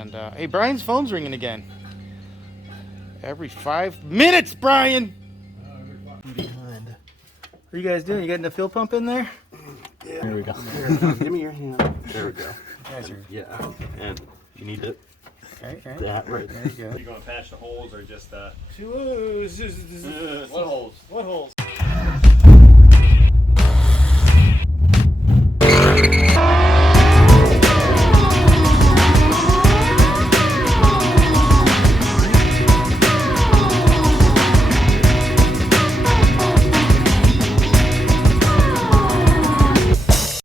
And hey, Brian's phone's ringing again. Every 5 minutes, Brian. Behind. What are you guys doing? You getting the fuel pump in there? Yeah. There we go. Give me your hand. There we go. You guys are... Yeah. And you need it. Right. That right. There you go. Are you going to patch the holes or just What holes? What holes?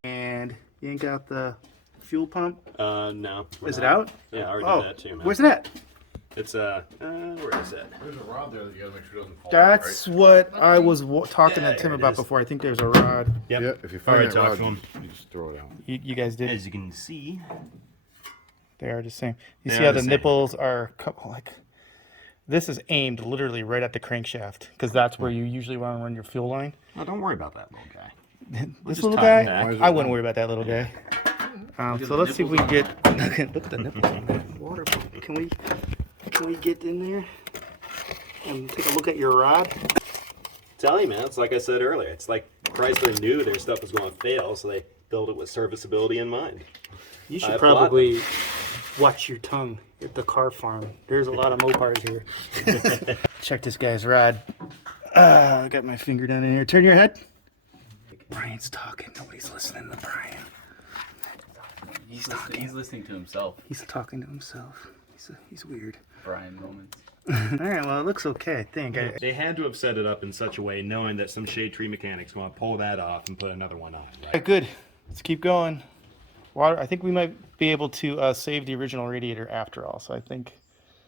And you ain't got the fuel pump? No. Is it out? Yeah, I already did that too, man. Where's it at? It's where is it? There's a rod there that you gotta make sure it doesn't fall That's out, what I was talking to There Tim it about is. before. I think there's a rod. Yep. Yeah, if you find Alright, that talk rod, to him. you just throw it out. You guys did. As you can see. They are the same. You They see are how the the same. nipples are like. This is aimed literally right at the crankshaft because that's where you usually want to run your fuel line. Oh, don't worry about that little guy. This just little tie it guy, back. I wouldn't worry about that little guy. So let's see if we can get. Look at the nipples on that water pump. Can we get in there and take a look at your rod? Tell you, man, it's like I said earlier. It's like Chrysler knew their stuff was going to fail, so they built it with serviceability in mind. You should I applaud probably watch your tongue at the car farm. There's a lot of MOOPORTs here. Check this guy's rod. I got my finger down in here. Turn your head. Brian's talking. Nobody's listening to Brian. He's talking. He's listening to himself. He's talking to himself. He's weird. Brian moments. All right, well, it looks okay, I think. They had to have set it up in such a way knowing that some shade tree mechanics want to pull that off and put another one on, right? Good. Let's keep going. Water. I think we might be able to save the original radiator after all, so I think...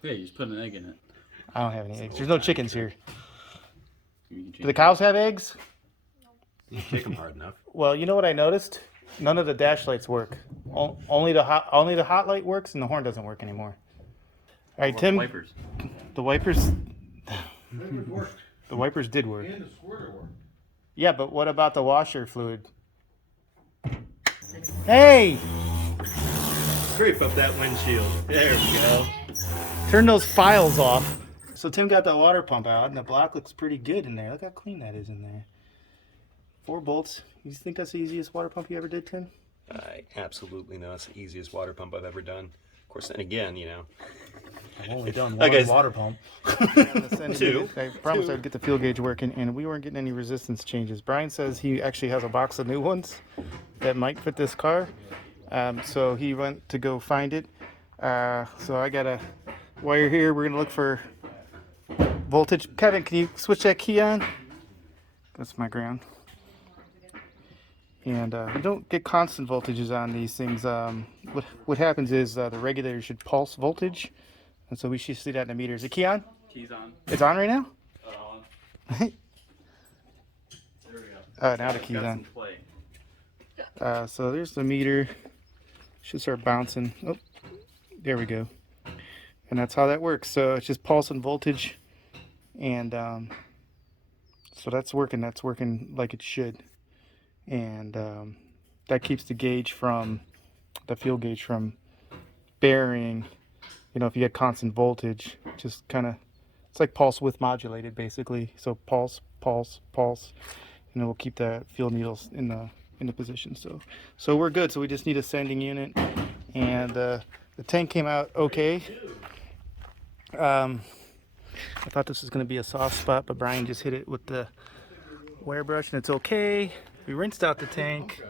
Yeah, you just put an egg in it. I don't have any eggs. There's no chickens here. You can Do the cows have eggs? You kick them hard enough. Well, you know what I noticed? None of the dash lights work. Only the hot light works, and the horn doesn't work anymore. All right, Tim. Wipers. The wipers. The wipers did work. And the squirter worked. Yeah, but what about the washer fluid? Hey, Scrape up that windshield. There we go. turn those files off. So Tim got the water pump out, and the block looks pretty good in there. Look how clean that is in there. 4 bolts. You think that's the easiest water pump you ever did, Tim? I absolutely know it's the easiest water pump I've ever done. Of course, then again, you know. I've only done Like one I s- water pump. Two. I promised I'd get the fuel gauge working, and we weren't getting any resistance changes. Brian says he actually has a box of new ones that might fit this car. So he went to go find it. So I got a wire here. We're going to look for voltage. Kevin, can you switch that key on? That's my ground. And you don't get constant voltages on these things. What happens is the regulator should pulse voltage. And so we should see that in the meter. Is the key on? Keys on. It's on right now? On. There There we go. now the key's Got on. some play. So there's the meter. Should start bouncing. Oh, there we go. And that's how that works. So it's just pulsing voltage. And so that's working. That's working like it should. And that keeps the gauge from, the fuel gauge from burying. You know, if you had constant voltage, just kind of, it's like pulse width modulated basically. So pulse, pulse, pulse, and it will keep the fuel needles in the position. So we're good. So we just need a sending unit, and the tank came out okay. I thought this was going to be a soft spot, but Brian just hit it with the wire brush, and it's okay. We rinsed out the tank.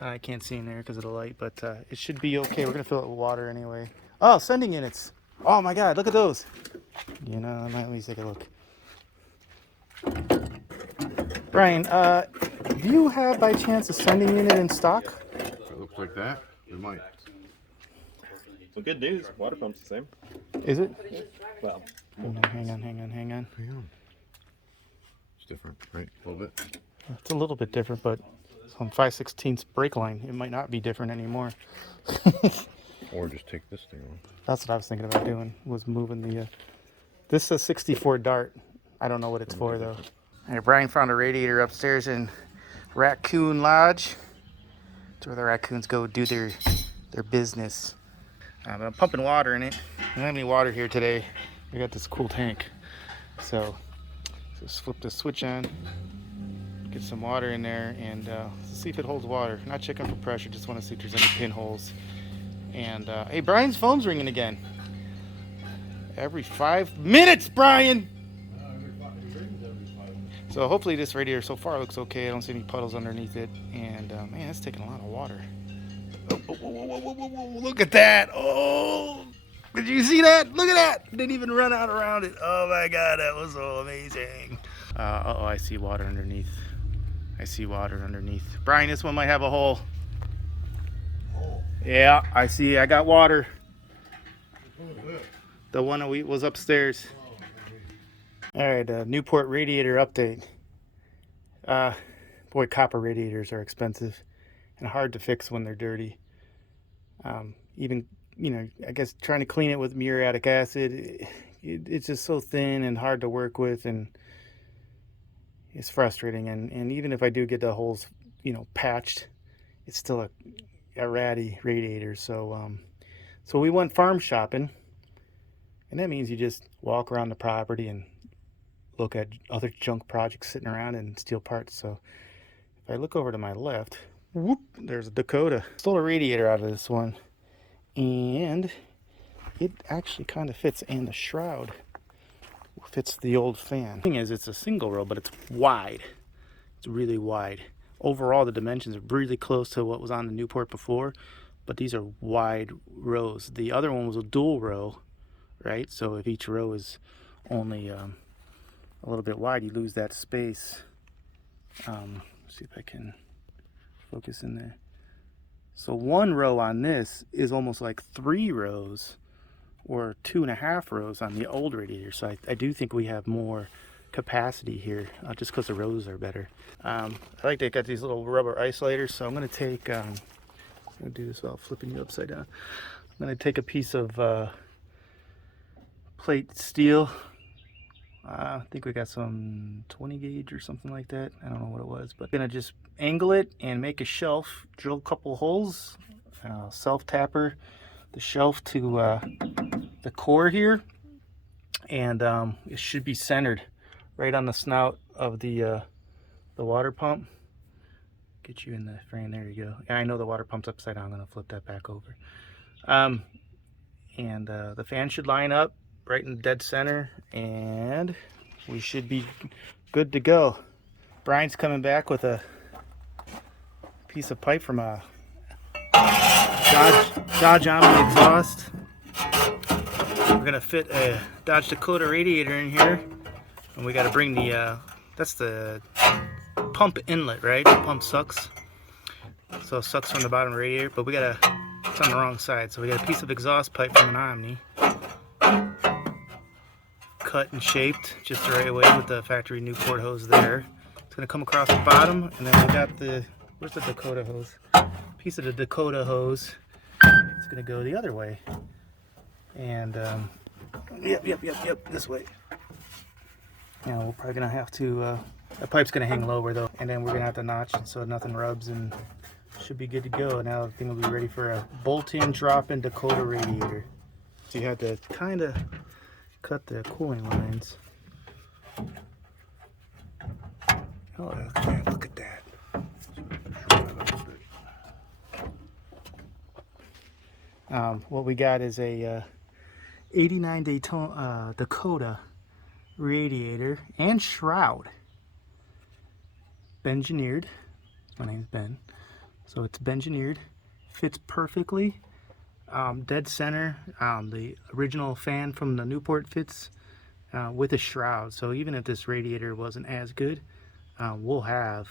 I can't see in there because of the light, but it should be okay. We're going to fill it with water anyway. Oh, sending units. Oh my God, look at those. You know, let me take a look. Brian, do you have by chance a sending unit in stock? If it looks like that, we might. Well, good news. Water pump's the same. Is it? Well, Hang on. Hang on. It's different, right? A little bit. It's a little bit different, but on 5/16 brake line, it might not be different anymore. Or just take this thing off. That's what I was thinking about doing, was moving the... This is a 64 Dart. I don't know what it's for, though. All right, Brian found a radiator upstairs in Raccoon Lodge. It's where the raccoons go do their business. But I'm pumping water in it. I don't have any water here today. I got this cool tank. So just flip the switch on, get some water in there, and see if it holds water. Not checking for pressure, just want to see if there's any pinholes. And hey, Brian's phone's ringing again. Every 5 minutes, Brian! So hopefully this radiator so far looks okay. I don't see any puddles underneath it. And man, that's taking a lot of water. Oh, look at that! Oh! Did you see that? Look at that! Didn't even run out around it. Oh my god, that was so amazing. Uh-oh, I see water underneath. I see water underneath. Brian, this one might have a hole. Yeah, I see. I got water. The one that was upstairs. Alright, Newport radiator update. Boy, copper radiators are expensive and hard to fix when they're dirty. Even, you know, I guess trying to clean it with muriatic acid, it's just so thin and hard to work with, and it's frustrating. And even if I do get the holes, you know, patched, it's still a ratty radiator. So so we went farm shopping, and that means you just walk around the property and look at other junk projects sitting around and steal parts. So if I look over to my left, whoop, there's a Dakota. Stole a radiator out of this one, and it actually kind of fits, and the shroud fits the old fan. The thing is, it's a single row, but it's wide. It's really wide. Overall, the dimensions are really close to what was on the Newport before, but these are wide rows. The other one was a dual row, right? So if each row is only a little bit wide, you lose that space. See if I can focus in there. So one row on this is almost like 3 rows or 2.5 rows on the old radiator. So I do think we have more capacity here, just because the rows are better. I like they got these little rubber isolators, so I'm going to take, I'm going to do this while flipping you upside down. I'm going to take a piece of plate steel. I think we got some 20 gauge or something like that. I don't know what it was, but I'm going to just angle it and make a shelf, drill a couple holes, self-tapper the shelf to the core here, and it should be centered right on the snout of the water pump. Get you in the frame. There you go. Yeah, I know the water pump's upside down. I'm going to flip that back over. And the fan should line up right in the dead center, and we should be good to go. Brian's coming back with a piece of pipe from a Dodge Omni exhaust. We're gonna fit a Dodge Dakota radiator in here, and we got to bring the that's the pump inlet, right? The pump sucks, so it sucks from the bottom of the radiator, but it's on the wrong side. So we got a piece of exhaust pipe from an Omni, cut and shaped just the right way with the factory Newport hose there. It's gonna come across the bottom, and then we got where's the Dakota hose? Piece of the Dakota hose. It's gonna go the other way, and yep, this way. Yeah, we're probably gonna have to. The pipe's gonna hang lower though, and then we're gonna have to notch it so nothing rubs, and should be good to go. Now the thing will be ready for a bolt-in, drop-in Dakota radiator. So you have to kind of cut the cooling lines. Oh, man, look at that. What we got is a 89 Dakota radiator and shroud. Bengineered. My name's Ben. So it's bengineered. Fits perfectly. Dead center. The original fan from the Newport fits with a shroud. So even if this radiator wasn't as good, we'll have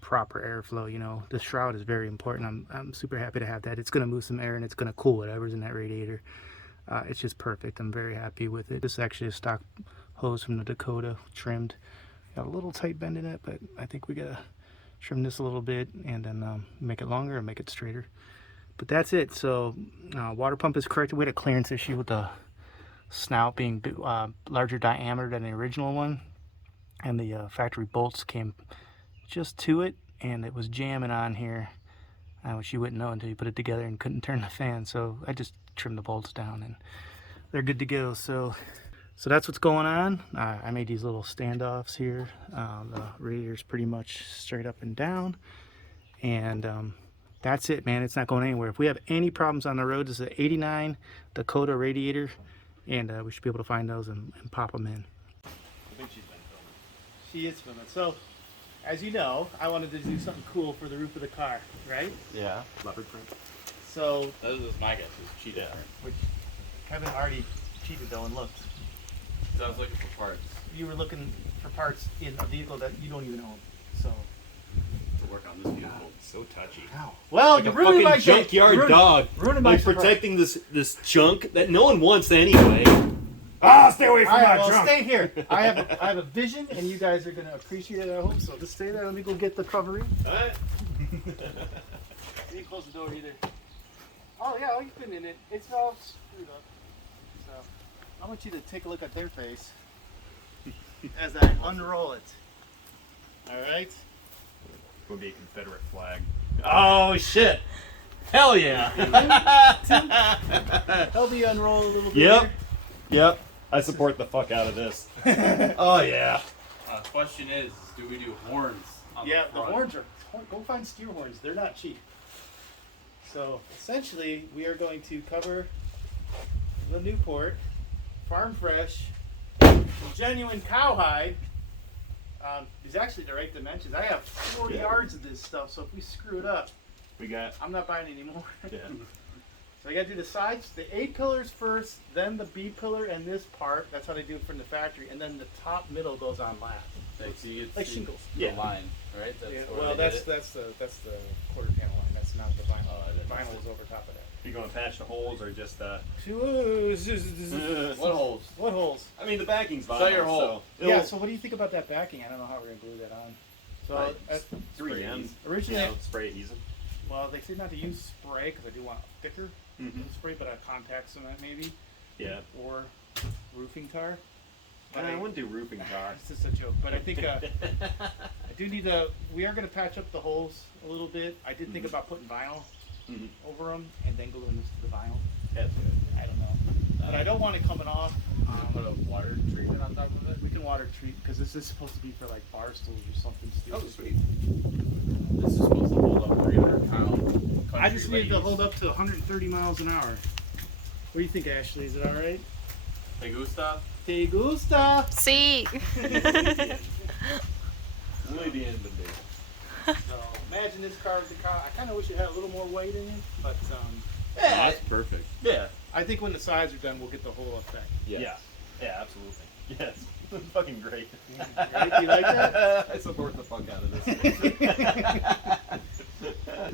proper airflow. You know, the shroud is very important. I'm super happy to have that. It's going to move some air, and it's going to cool whatever's in that radiator. It's just perfect. I'm very happy with it. This is actually a stock hose from the Dakota, trimmed. Got a little tight bend in it, but I think we gotta trim this a little bit and then make it longer and make it straighter. But that's it. So water pump is corrected. We had a clearance issue with the snout being larger diameter than the original one, and the factory bolts came just to it, and it was jamming on here, which you wouldn't know until you put it together and couldn't turn the fan. So I just trim the bolts down, and they're good to go. So that's what's going on. I made these little standoffs here. The radiator's pretty much straight up and down, and that's it, man. It's not going anywhere. If we have any problems on the road, this is an 89 Dakota Radiator, and we should be able to find those and pop them in. I think she's been filming. She is filming. So, as you know, I wanted to do something cool for the roof of the car, right? Yeah. Leopard print. So, That was my guess. Was cheetah. which Kevin already cheated though and looked. So I was looking for parts You were looking for parts in a vehicle that you don't even own. So, to work on this vehicle. So touchy. well, Like you a ruined my fucking junkyard dog. Ruining my Like surprise. protecting this junk that no one wants anyway. Ah, stay away from my well, stay here. I have a vision, and you guys are gonna appreciate it. I hope so. Just stay there. Let me go get the covering. Alright. You didn't close the door either. Oh yeah, oh, you've been in it. It's all screwed up. So I want you to take a look at their face as I unroll it. All right. Would be a Confederate flag. Oh shit! Hell yeah! Help me unroll a little bit. Yep. Yep. I support the fuck out of this. Oh yeah. Question is, do we do horns on Yeah, the the front? horns are. Go find steer horns. They're not cheap. So essentially, we are going to cover the Newport farm fresh, genuine cowhide. Is actually the right dimensions. I have 40 yards of this stuff, so if we screw it up, We got. I'm not buying any more. Yeah. So I got to do the sides, the A pillars first, then the B pillar and this part. That's how they do it from the factory, and then the top middle goes on last. Like, so you Like see shingles. the Yeah. line, right? That's Yeah, where well, they that's did it? the quarter panel line. That's not the vinyl. Oh, I didn't Vinyl know. is over top of that. You going to patch the holes or just What holes? What holes? I mean, the backing's vinyl. Show your hole. So Yeah. So what do you think about that backing? I don't know how we're gonna glue that on. So Right. at, 3M. originally, You know, spray adhesive. well, they say not to use spray because I do want thicker Mm-hmm. spray, but a contact cement maybe Yeah. or roofing tar. But I wouldn't do roofing tar. It's just a joke, but I think I do need to. We are going to patch up the holes a little bit. I did think about putting vinyl Mhm. over them and then gluing this to the vinyl. That's good. I don't know, but I don't want it coming off. Put a water treatment on top of it? We can water treat because this is supposed to be for like bar stools or something stupid. Oh, sweet. This is supposed to hold up 300-pound. I just need to hold up to 130 miles an hour. What do you think, Ashley? Is it all right? Hey, Gustav? Te gusta? Sí. Muy bien, baby. So imagine this car with the car. I kind of wish it had a little more weight in it, but Yeah. That's perfect. Yeah. I think when the sides are done, we'll get the whole effect. Yeah. Yeah, absolutely. Yes. Fucking great. Right? Do you like that? I support the fuck out of this.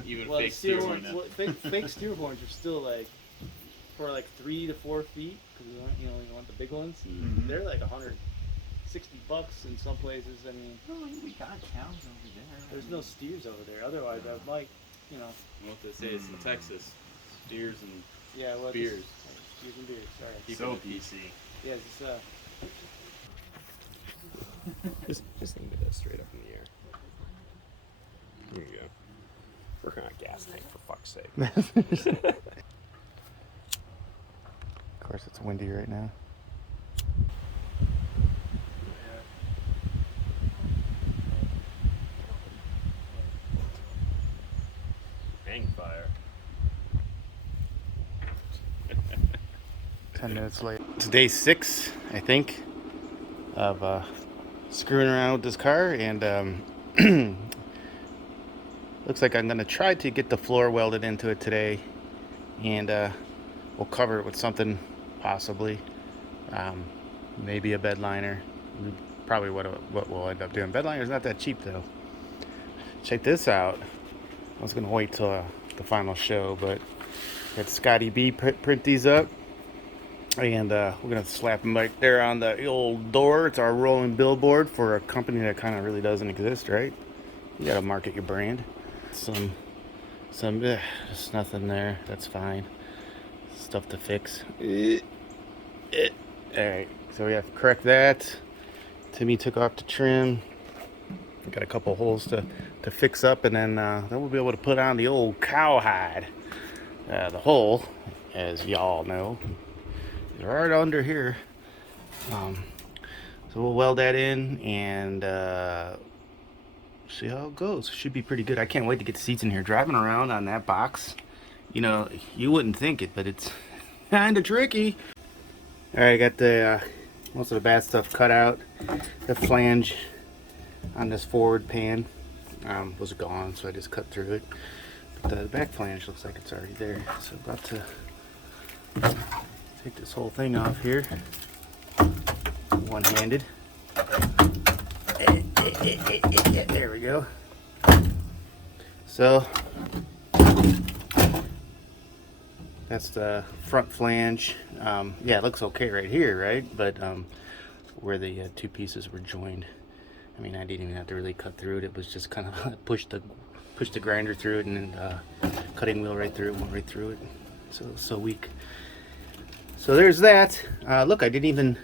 Even Well, fake steer steer horns, fake steer horns are still like for like 3 to 4 feet because you want the big ones. Mhm. They're like $160 in some places. I mean, We got cows over there. there's no steers over there. Otherwise, I might, What they say is in Texas, steers and yeah, well, beers. Steers and beers. Sorry. Keep So it at peace. PC. Yeah, it's Just leave it straight up in the air. There you go. Working on a gas tank, for fuck's sake. Of course, it's windy right now. Hang fire. 10 minutes late. It's day 6, I think, of screwing around with this car, and looks like I'm gonna try to get the floor welded into it today, and we'll cover it with something, possibly, maybe a bed liner. Probably what we'll end up doing. Bed liner's not that cheap though. Check this out. I was gonna wait till the final show, but had Scotty B print these up. And we're gonna slap them right there on the old door. It's our rolling billboard for a company that kind of really doesn't exist, right? You gotta market your brand. Some, just nothing there. That's fine. Stuff to fix. All right, so we have to correct that. Timmy took off the trim. We got a couple holes to fix up, and then we'll be able to put on the old cowhide, the hole, as y'all know. They're right under here. So we'll weld that in and see how it goes. Should be pretty good. I can't wait to get the seats in here. Driving around on that box, you know, you wouldn't think it, but it's kind of tricky. All right, got the most of the bad stuff cut out. The flange on this forward pan was gone, so I just cut through it. But the back flange looks like it's already there. So about to take this whole thing off here, one-handed. There we go. So that's the front flange. Yeah, it looks okay right here, right? But where the two pieces were joined, I mean, I didn't even have to really cut through it. It was just kind of push the grinder through it, and then cutting wheel right through it, went right through it. So weak. So there's that. Look, I didn't even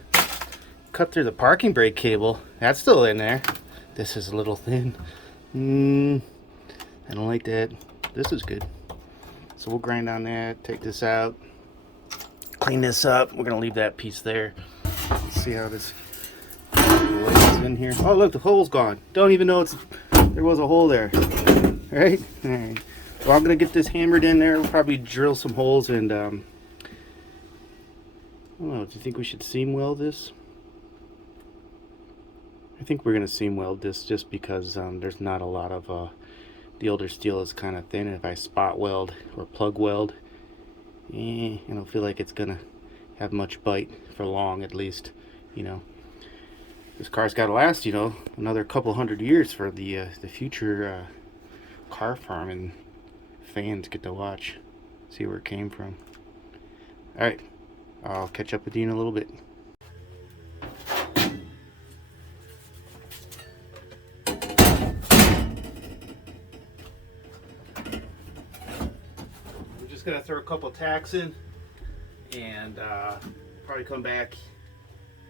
cut through the parking brake cable. That's still in there. This is a little thin. I don't like that. This is good. So we'll grind on that, take this out, clean this up. We're gonna leave that piece there. Let's see how this lays in here. Oh look, the hole's gone. Don't even know there was a hole there. Right? All right. So I'm gonna get this hammered in there. We'll probably drill some holes and I don't know, do you think we should seam weld this? I think we're gonna seam weld this just because there's not a lot of the older steel is kind of thin, and if I spot weld or plug weld, I don't feel like it's gonna have much bite for long, at least. You know, this car's got to last, you know, another couple hundred years for the future car farming fans get to watch, see where it came from. All right, I'll catch up with you in a little bit. Just gonna throw a couple tacks in and probably come back.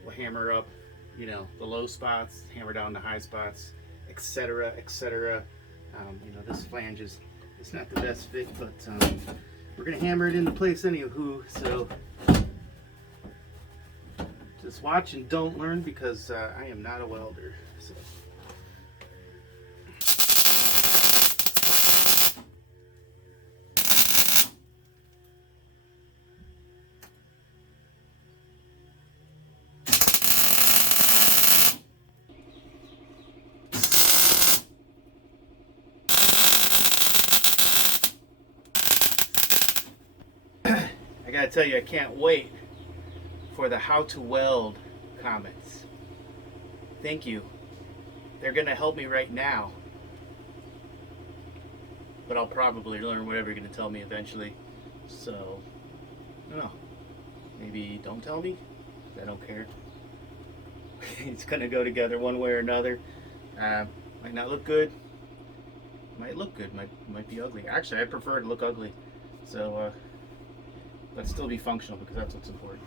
We'll hammer up, you know, the low spots, hammer down the high spots, etc., etc. You know, this flange is it's not the best fit, but we're gonna hammer it into place anywho. So just watch and don't learn, because I am not a welder. So. I gotta tell you, I can't wait for the how to weld comments. Thank you. They're gonna help me right now, but I'll probably learn whatever you're gonna tell me eventually. So, I don't know. Maybe don't tell me. I don't care. It's gonna go together one way or another. Might not look good. Might look good. Might be ugly. Actually, I prefer it to look ugly. So. But still be functional, because that's what's important.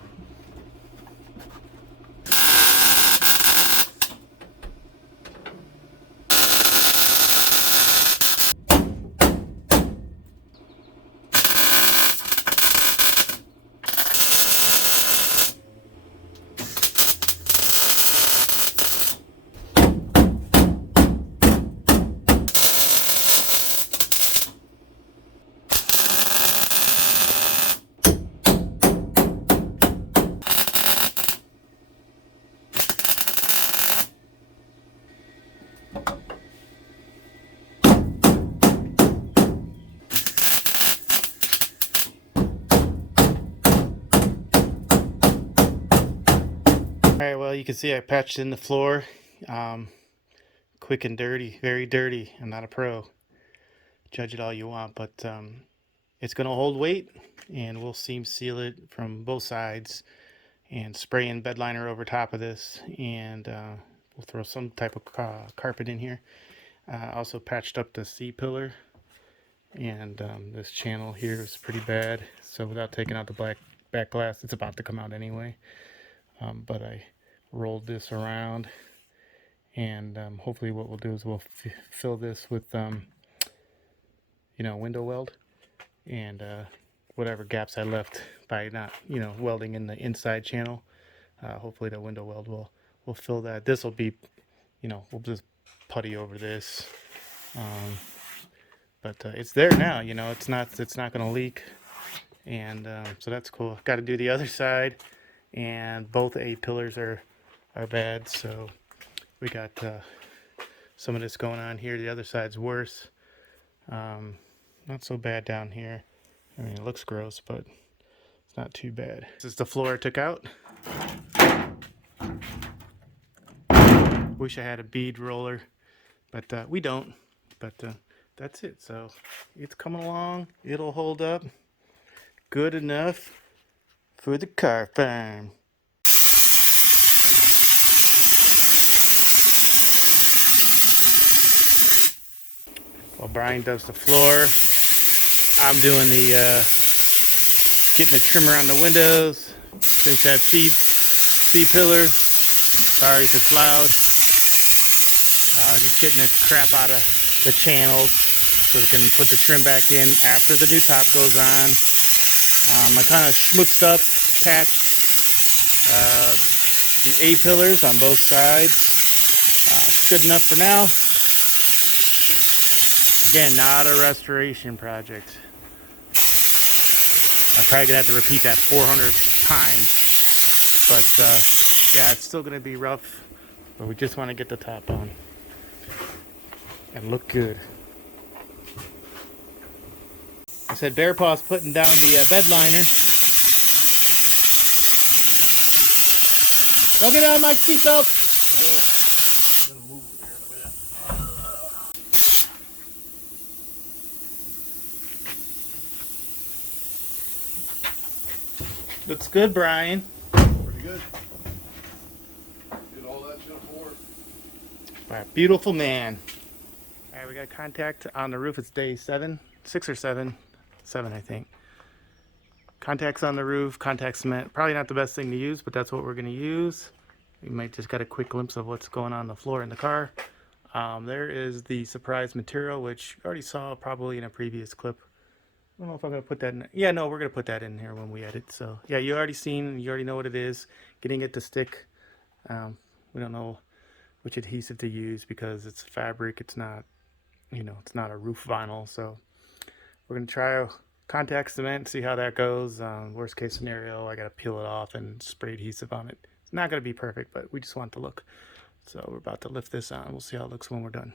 Alright, well, you can see I patched in the floor. Quick and dirty, very dirty. I'm not a pro. Judge it all you want, but it's going to hold weight, and we'll seam seal it from both sides and spray in bed liner over top of this, and we'll throw some type of carpet in here. Also patched up the C-pillar, and this channel here is pretty bad, so without taking out the back glass, it's about to come out anyway. But I rolled this around, and hopefully what we'll do is we'll fill this with you know, window weld, and whatever gaps I left by not, you know, welding in the inside channel. Hopefully the window weld will fill that. This will be, you know, we'll just putty over this. But it's there now, you know, it's not going to leak. And so that's cool. Got to do the other side, and both A-pillars are bad. So we got some of this going on here. The other side's worse. Not so bad down here. I mean, it looks gross, but it's not too bad. This is the floor I took out. Wish I had a bead roller, but we don't. But that's it. So it's coming along. It'll hold up. Good enough for the car farm. While Brian does the floor, I'm doing the getting the trimmer on the windows. Finish that C-pillar. Sorry if it's loud. Just getting this crap out of the channels so we can put the trim back in after the new top goes on. I kind of schmutzed up, patched the A-pillars on both sides. It's good enough for now. Again, not a restoration project. I'm probably gonna have to repeat that 400 times, but yeah, it's still gonna be rough. But we just want to get the top on and look good. I said Bear Paw's putting down the bed liner. Don't get out of my seatbelt. Looks good, Brian. Pretty good. Did all that shit for it. By a beautiful man. All right, we got contact on the roof. It's day 7, 6 or 7, 7 I think. Contacts on the roof, contact cement. Probably not the best thing to use, but that's what we're going to use. You might just get a quick glimpse of what's going on the floor in the car. There is the surprise material, which you already saw probably in a previous clip. I don't know if I'm going to put that in. Yeah, no, we're going to put that in here when we edit. So, yeah, you already seen, you already know what it is. Getting it to stick. We don't know which adhesive to use because it's fabric. It's not, you know, it's not a roof vinyl. So, we're going to try contact cement, see how that goes. Worst case scenario, I got to peel it off and spray adhesive on it. It's not going to be perfect, but we just want it to look. So, we're about to lift this on. We'll see how it looks when we're done.